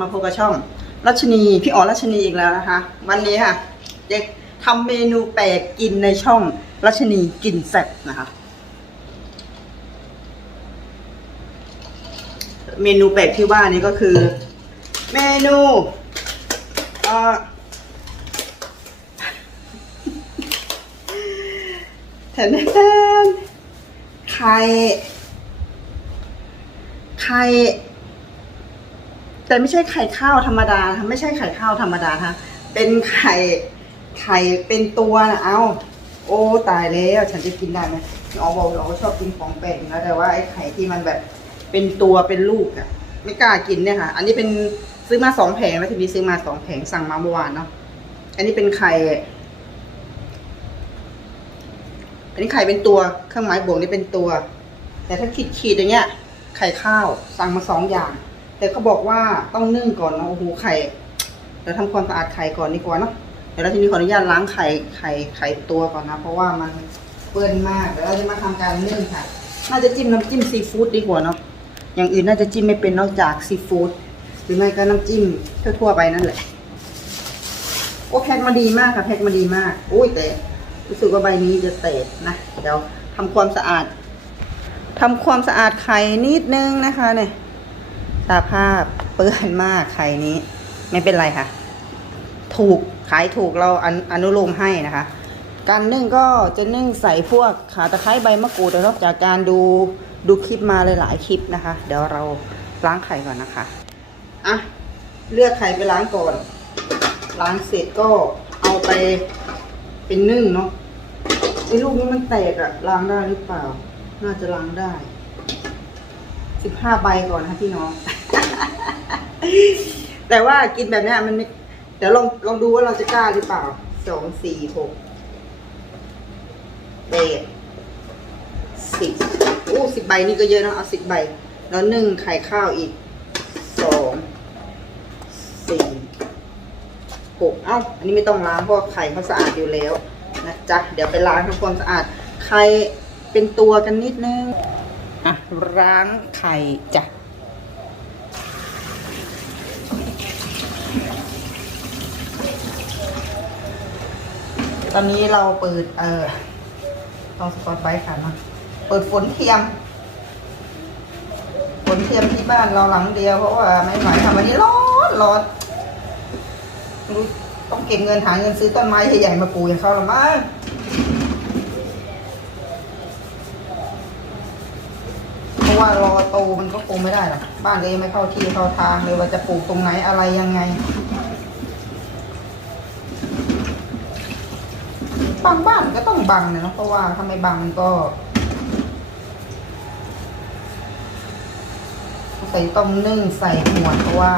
มาพบกับช่องรัชนีพี่อ๋อรัชนีอีกแล้วนะคะ วันนี้ค่ะจะทำเมนูแปลกกินในช่องรัชนีกินแซ่บนะคะ เมนูแปลกที่ว่านี้ก็คือ เมนูเอ่อแทนแทนไข่ไข่ แต่ไม่ใช่ไข่ข้าวธรรมดานะคะไม่ใช่ไข่ข้าวธรรมดาค่ะเป็นไข่ไข่เป็นตัวนะเอาโอ้ตายแล้วฉันจะกินได้ไหมอ๋อบอกเราชอบกินของแปลกนะแต่ว่าไอ้ไข่ที่มันแบบเป็นตัวเป็นลูกอะไม่กล้ากินเนี่ยค่ะ อันนี้เป็นซื้อมาสองแผงแล้วทีนี้ซื้อมาสองแผงสั่งมาเมื่อวานเนาะอันนี้เป็นไข่อันนี้ไข่เป็นตัวเครื่องหมายบวกนี่เป็นตัว แต่ถ้าขีดขีดๆอย่างเงี้ย ไข่ข้าวสั่งมาสองอย่าง แต่เขาบอกว่าต้องนึ่งก่อนเนาะโอ้โหไข่เดี๋ยวทำความสะอาดไข่ก่อนดีกว่าเนาะเดี๋ยวเราทีนี้ขออนุญาตล้างไข่ไข่ไข่ตัวก่อนนะ เพราะว่ามันเปื้อนมากเดี๋ยวเราจะมาทำการนึ่งค่ะ น่าจะจิ้มน้ำจิ้มซีฟู้ดดีกว่าเนาะอย่างอื่นน่าจะจิ้มไม่เป็นนอกจากซีฟู้ดหรือไม่ก็น้ำจิ้มทั่วๆไปนั่นแหละโอ้แพ็คมาดีมากค่ะแพ็คมาดีมากโอ้ยแต่รู้สึกว่าใบนี้จะเตะนะเดี๋ยวทำความสะอาดทำความสะอาดไข่นิดนึงนะคะเนี่ย สภาพเปื้อนมากไข่นี้ ไม่เป็นไรค่ะ ถูกขายถูกเราอนอนุโลมให้นะคะ การนึ่งก็จะนึ่งใส่พวกขาตะไคร้ใบมะกรูดนะครับจากการดูดูคลิปมาหลายๆคลิปนะคะ เดี๋ยวเราล้างไข่ก่อนนะคะอะเลือกไข่ไปล้างก่อน ล้างเสร็จก็เอาไปเป็นนึ่งเนาะไอ้ลูกนี้มันแตกอะล้างได้หรือเปล่า น่าจะล้างได้ สิบห้าใบก่อนนะพี่น้อง แต่ว่ากินแบบนี้มันไม่เดี๋ยวลองลองดูว่าเราจะกล้าหรือเปล่าสองสี่หกแปดสิบโอ้สิบใบนี่ก็เยอะนะเอาสิบใบ แล้วหนึ่งไข่ข้าวอีกสองสี่หกเอ้า อันนี้ไม่ต้องล้างเพราะไข่เขาสะอาดอยู่แล้วนะจ๊ะ เดี๋ยวไปล้างทำความสะอาด ไข่เป็นตัวกันนิดนึง อะล้างไข่จ้ะตอนนี้เราเปิด เอ่อต้องสปอตไบท์ค่ะนะเปิดฝนเทียม ฝนเทียมที่บ้านเราหลังเดียวเพราะว่าไม่ไหวค่ะวันนี้ร้อนร้อนรู้ต้องเก็บเงินหาเงินซื้อต้นไม้ใหญ่ๆมาปลูกอย่างเขาหรือมั้งเพราะ ว่ารอโตมันก็คงไม่ได้หรอกบ้านเลยไม่เข้าที่เข้าทางเลยว่าจะปลูกตรงไหนอะไรยังไงบางบ้านก็ต้องบังนะเนอะเพราะว่าถ้าไม่บังก็ใส่ต้มนึ่งใส่หัวเพราะว่า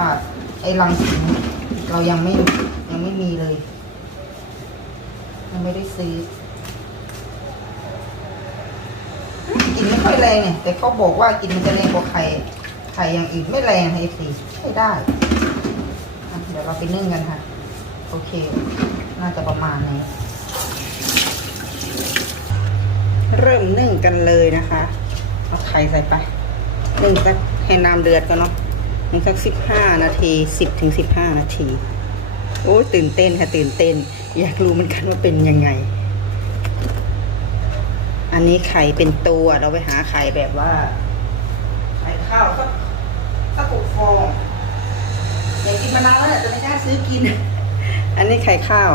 ไอ้รังสีเรายังไม่ยังไม่มีเลย ยังไม่ได้ซื้อ นไม่ค่อยแรงเนี่ยแต่เขาบอกว่ากินมันจะแรงกว่าไข่ไข่อย่างอื่นไม่แรงไอ้สีใช่ได้เดี๋ยวเราไปนึ่งกันค่ะ โอเค น่าจะประมาณนี้ เริ่มนึ่งกันเลยนะคะ เอาไข่ใส่ไปนึ่งสักให้น้ำเดือดกันเนาะนึ่งสักสิบห้านาทีสิบถึงสิบห้านาที โอ้ยตื่นเต้นค่ะตื่นเต้น อยากรู้เหมือนกันว่าเป็นยังไง อันนี้ไข่เป็นตัวเราไปหาไข่แบบว่า ไข่ข้าวสักสักหกฟองอยากกินมานานแล้วแต่ไม่กล้าซื้อกิน อันนี้ไข่ข้าว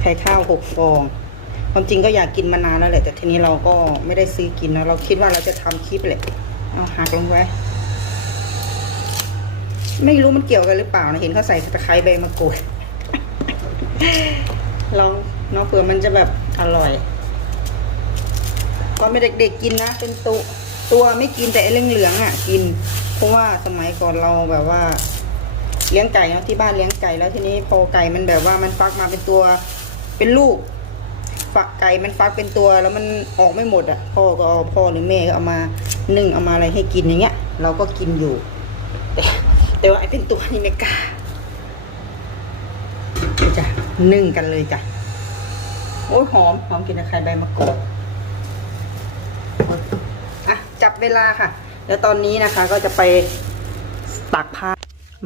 ไข่ข้าวหกฟองความจริงก็อยากกินมานานแล้วแหละ แต่ทีนี้เราก็ไม่ได้ซื้อกินนะเราคิดว่าเราจะทำคลิปแหละเอาหักลงไว้ ไม่รู้มันเกี่ยวกันหรือเปล่านะเห็นเขาใส่ตะไคร้ใบมะกรูดลองเนาะเผื่อมันจะแบบอร่อย ตอนเป็นเด็กๆกินนะเป็นตัวตัวไม่กินแต่ไอ้เหลืองอะ กิน เพราะว่าสมัยก่อนเราแบบว่า เลี้ยงไก่เนาะที่บ้านเลี้ยงไก่แล้วทีนี้พอไก่มันแบบว่ามันฟักมาเป็นตัวเป็นลูก ฝักไก่มันฟักเป็นตัวแล้วมันออกไม่หมดอะพ่อก็เอาพ่อหรือแม่ก็เอามานึ่งเอามาอะไรให้กินอย่างเงี้ย เราก็กินอยู่ แต่แต่ว่าไอ้เป็นตัวนี่ไม่กล้าจ้ะนึ่งกันเลยจ้ะโอ้ยหอมหอมกินกับไข่ใบมะกรูดอะจับ เวลาค่ะ แล้วตอนนี้นะคะก็จะไปตักผ้า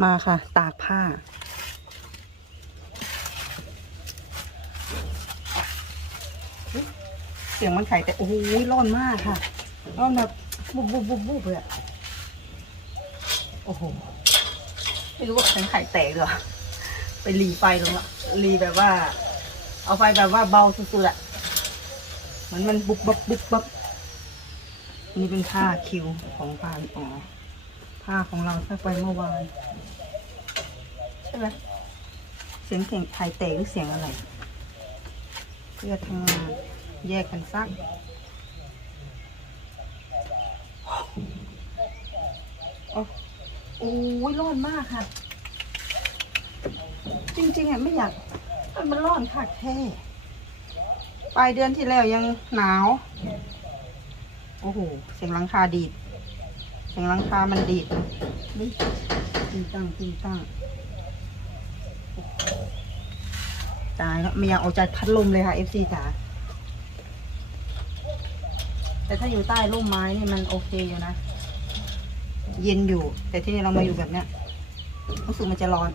มาค่ะ ตากผ้า เสียงมันไข่แต่โอ้โหร้อนมากค่ะร้อนแบบบุบบุบบุบบุบเลยอะโอ้โหไม่รู้ว่าแข็งไข่แตกเหรอไปรีไฟลงละรีแบบว่า เอาไฟแบบว่าเบาสุดๆอะเหมือนมันบุบบับบุบบับ นี่เป็นผ้าคิวของผ้าอ๋อผ้าของเราถ้าไปเมื่อวาน ใช่ไหมเสียงแข่งไข่แตกหรือเสียงอะไร เพื่อทำงานแยกกันซักโอ้โอ้ยร้อนมากค่ะ จริงๆอะไม่อยากมันมันร้อนค่ะแค่ปลายเดือนที่แล้วยังหนาว โอ้โห เสียงหลังคาดีด เสียงหลังคามันดีดนี่ติงตั้งติงตั้งตายแล้วไม่อยากออกจากพัดลมเลยค่ะ FC จ๋า แต่ถ้าอยู่ใต้ร่มไม้นี่มันโอเคอยู่นะ เย็นอยู่ แต่ที่นี่เรามาอยู่แบบเนี้ยรู้สึกมันจะร้อน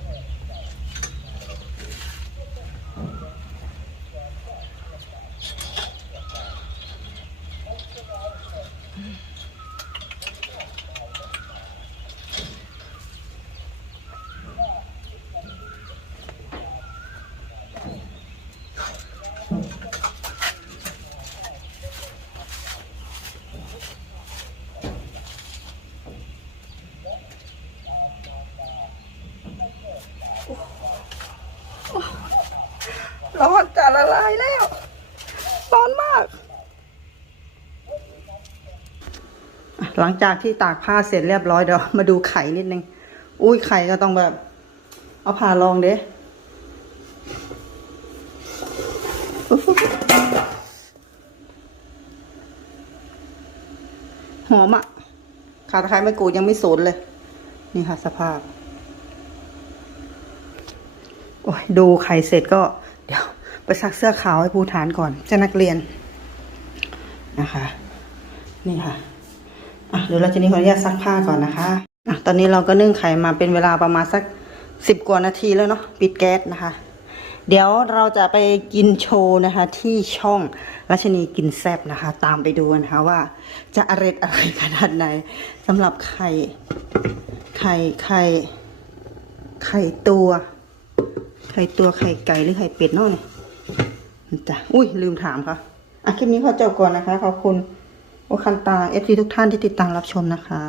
ร้อนจะละลายแล้วร้อนมาก หลังจากที่ตากผ้าเสร็จเรียบร้อยเดี๋ยวมาดูไข่นิดนึง อุ้ยไข่ก็ต้องแบบ เอาผ่าลองเด้หอมอะขาตะไคร้ไม่กูดยังไม่สูนเลย นี่ค่ะสภาพ โอ้ยดูไข่เสร็จก็ ไปซักเสื้อขาวให้ภูฐานก่อนจะนักเรียนนะคะ นี่ค่ะอะเดี๋ยวเราจะนี้ขออนุญาตซักผ้าก่อนนะคะอะตอนนี้เราก็นึ่งไข่มาเป็นเวลาประมาณสักสิบกว่านาทีแล้วเนาะปิดแก๊สนะคะ เดี๋ยวเราจะไปกินโชว์นะคะ ที่ช่องรัชนีกินแซบนะคะ ตามไปดูนะคะว่าจะอร่อยอะไรขนาดไหนสำหรับไข่ไข่ไข่ไข่ตัว ไข่ตัวไข่ไก่หรือไข่เป็ดเนาะเนี่ย จ้ะอุ้ยลืมถามค่ะอะคลิปนี้ขอจบก่อนนะคะ ขอบคุณโอคันตาเอฟซีทุกท่านที่ติดตามรับชมนะคะ